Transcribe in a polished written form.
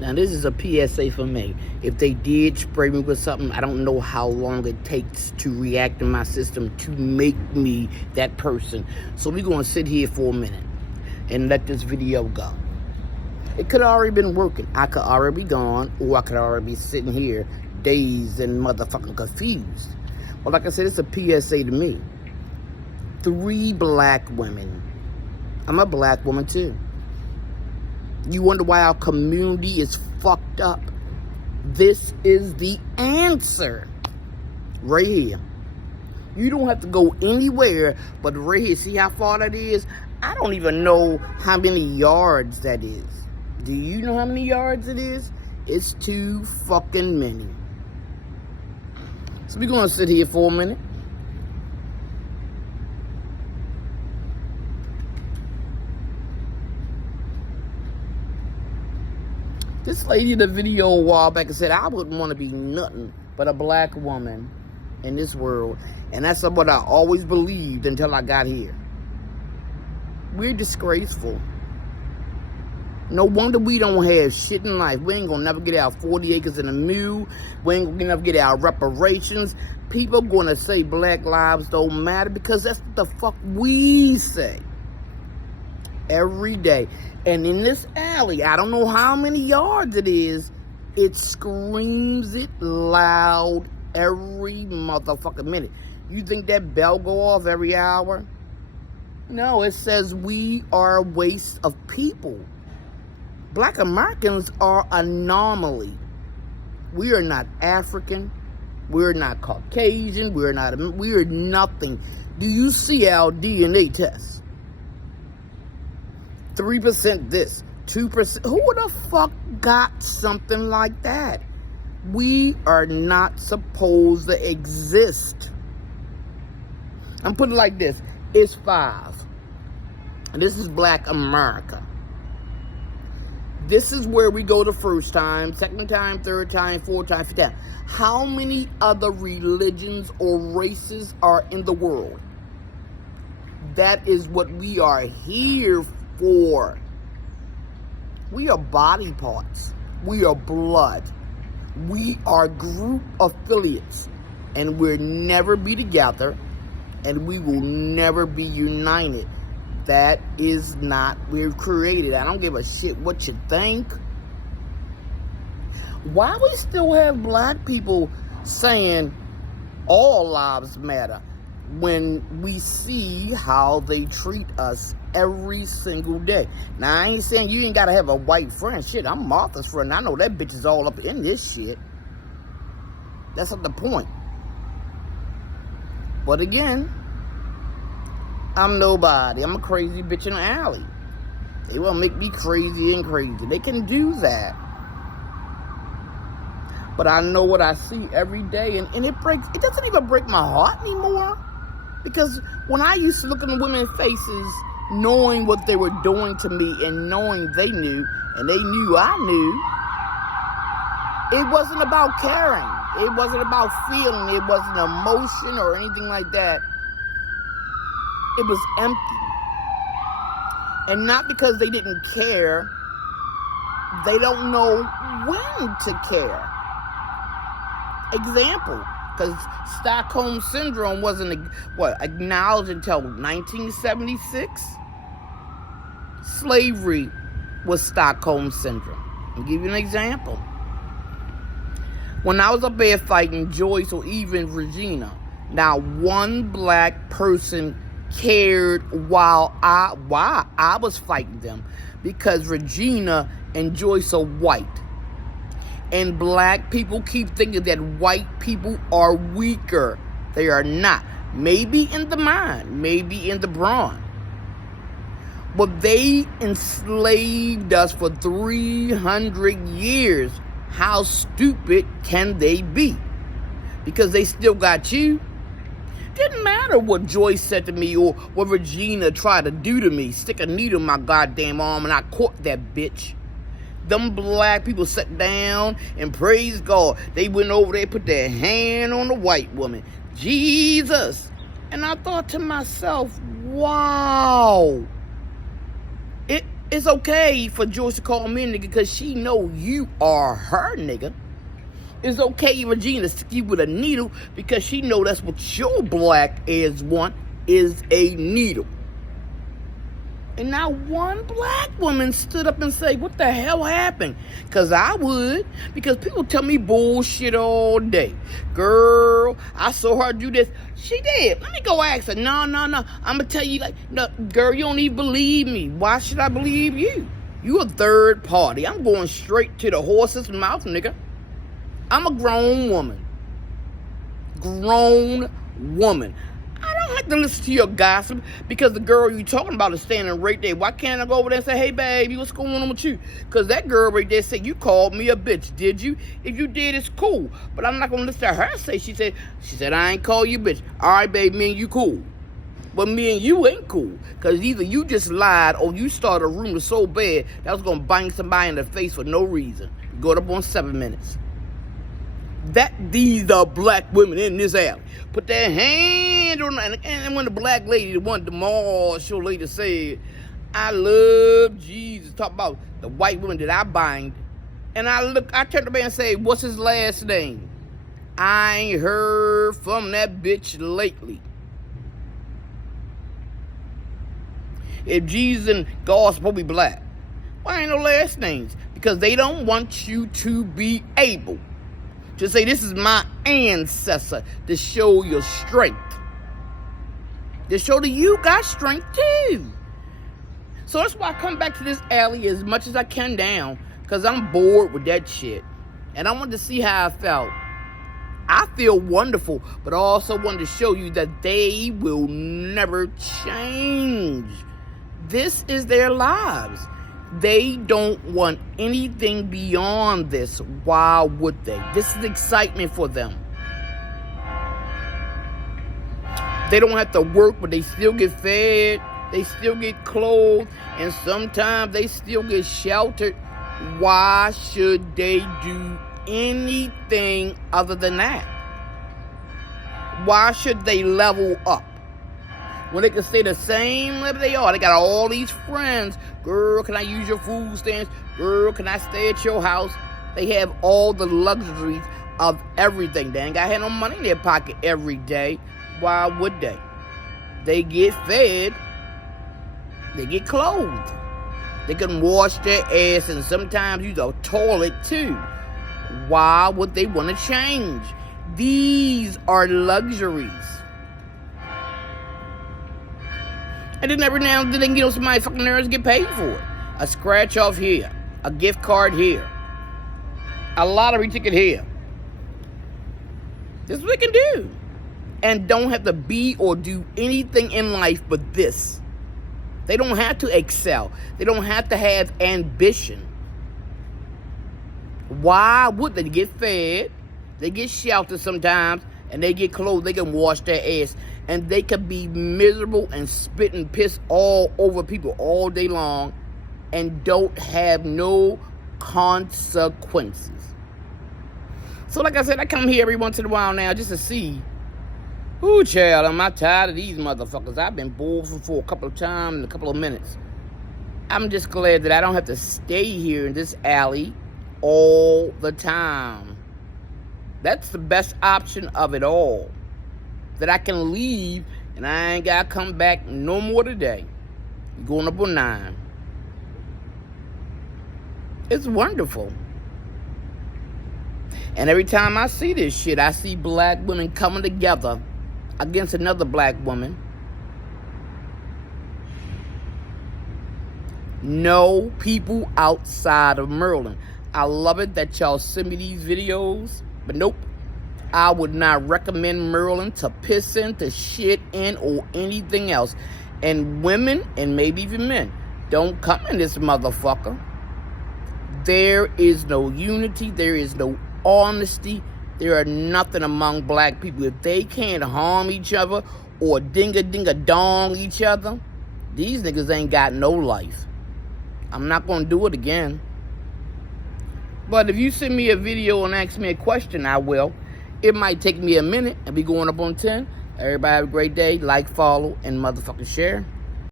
Now, this is a PSA for me. If they did spray me with something, I don't know how long it takes to react in my system to make me that person. So we're going to sit here for a minute and let this video go. It could have already been working. I could already be gone, or I could already be sitting here dazed and motherfucking confused. But like I said, it's a PSA to me. 3 black women. I'm a black woman too. You wonder why our community is fucked up? This is the answer. Right here. You don't have to go anywhere but right here. See how far that is? I don't even know how many yards that is. Do you know how many yards it is? It's too fucking many. So we're going to sit here for a minute. This lady in the video a while back said, I wouldn't want to be nothing but a black woman in this world. And that's what I always believed until I got here. We're disgraceful. No wonder we don't have shit in life. We ain't gonna never get our 40 acres in a mule. We ain't gonna never get our reparations. People gonna say black lives don't matter because that's what the fuck we say. Every day. And in this alley, I don't know how many yards it is, it screams it loud every motherfucking minute. You think that bell go off every hour? No, it says we are a waste of people. Black Americans are anomaly. We are not African. We're not Caucasian. We're nothing. Do you see our DNA test? 3% this, 2%. Who the fuck got something like that? We are not supposed to exist. I'm putting it like this. It's 5. And this is Black America. This is where we go the first time, second time, third time, fourth time, fifth time. How many other religions or races are in the world? That is what we are here for. We are body parts. We are blood. We are group affiliates. And we'll never be together. And we will never be united. That is not we're created. I don't give a shit what you think. Why we still have black people saying all lives matter when we see how they treat us every single day? Now, I ain't saying you ain't got to have a white friend. Shit, I'm Martha's friend. I know that bitch is all up in this shit. That's not the point. But again, I'm nobody. I'm a crazy bitch in the alley. They will make me crazy and crazy. They can do that. But I know what I see every day, and it doesn't even break my heart anymore. Because when I used to look in the women's faces, knowing what they were doing to me and knowing they knew, and they knew I knew, it wasn't about caring. It wasn't about feeling. It wasn't emotion or anything like that. It was empty. And not because they didn't care. They don't know when to care. Example, because Stockholm Syndrome wasn't acknowledged until 1976. Slavery was Stockholm Syndrome. I'll give you an example. When I was up there fighting Joyce or even Regina, now one black person cared while I was fighting them, because Regina and Joyce are white. And black people keep thinking that white people are weaker. They are not. Maybe in the mind, maybe in the brawn. But they enslaved us for 300 years. How stupid can they be? Because they still got you. Didn't matter what Joyce said to me or what Regina tried to do to me. Stick a needle in my goddamn arm and I caught that bitch. Them black people sat down and praised God. They went over there, put their hand on the white woman. Jesus. And I thought to myself, wow. It's okay for Joyce to call me a nigga because she know you are her nigga. It's okay, Regina, to stick you with a needle because she know that's what your black ass want is a needle. And now one black woman stood up and say, what the hell happened? Because I would. Because people tell me bullshit all day. Girl, I saw her do this. She did. Let me go ask her. No. I'm going to tell you, like, no, girl, you don't even believe me. Why should I believe you? You a third party. I'm going straight to the horse's mouth, nigga. I'm a grown woman. Grown woman. I don't have to listen to your gossip because the girl you talking about is standing right there. Why can't I go over there and say, hey, baby, what's going on with you? Because that girl right there said, you called me a bitch, did you? If you did, it's cool. But I'm not going to listen to her say, she said, I ain't call you bitch. All right, baby, me and you cool. But me and you ain't cool. Because either you just lied or you started a rumor so bad that was going to bang somebody in the face for no reason. Go up on 7 minutes. These are black women in this alley. Put their hand on, and when the black lady, the mall show lady said, I love Jesus, talk about the white woman that I bind, and I turned to me and say, what's his last name? I ain't heard from that bitch lately. If Jesus and God's supposed to be black, why ain't no last names? Because they don't want you to be able to say, this is my ancestor, to show your strength. To show that you got strength too. So that's why I come back to this alley as much as I can down, because I'm bored with that shit. And I wanted to see how I felt. I feel wonderful, but I also wanted to show you that they will never change. This is their lives. They don't want anything beyond this. Why would they? This is excitement for them. They don't have to work, but they still get fed. They still get clothed. And sometimes they still get sheltered. Why should they do anything other than that? Why should they level up when they can stay the same level they are? They got all these friends. Girl, can I use your food stamps? Girl, can I stay at your house? They have all the luxuries of everything. They ain't got to have no money in their pocket every day. Why would they? They get fed. They get clothed. They can wash their ass and sometimes use a toilet too. Why would they want to change? These are luxuries. And then every now and then they can get on somebody's fucking nerves and get paid for it. A scratch off here. A gift card here. A lottery ticket here. This is what they can do. And don't have to be or do anything in life but this. They don't have to excel. They don't have to have ambition. Why would they? Get fed? They get sheltered sometimes. And they get clothes. They can wash their ass. And they can be miserable and spit and piss all over people all day long and don't have no consequences. So like I said, I come here every once in a while now just to see, ooh, child, am I tired of these motherfuckers. I've been bored for a couple of times in a couple of minutes. I'm just glad that I don't have to stay here in this alley all the time. That's the best option of it all. That I can leave and I ain't got to come back no more today. Going up on 9. It's wonderful. And every time I see this shit, I see black women coming together against another black woman. No people outside of Maryland. I love it that y'all send me these videos, but nope. I would not recommend Maryland to piss in, to shit in, or anything else. And women, and maybe even men, don't come in this motherfucker. There is no unity. There is no honesty. There are nothing among black people. If they can't harm each other or ding-a-dong each other, these niggas ain't got no life. I'm not going to do it again. But if you send me a video and ask me a question, I will. It might take me a minute and be going up on 10. Everybody have a great day. Like, follow, and motherfucking share.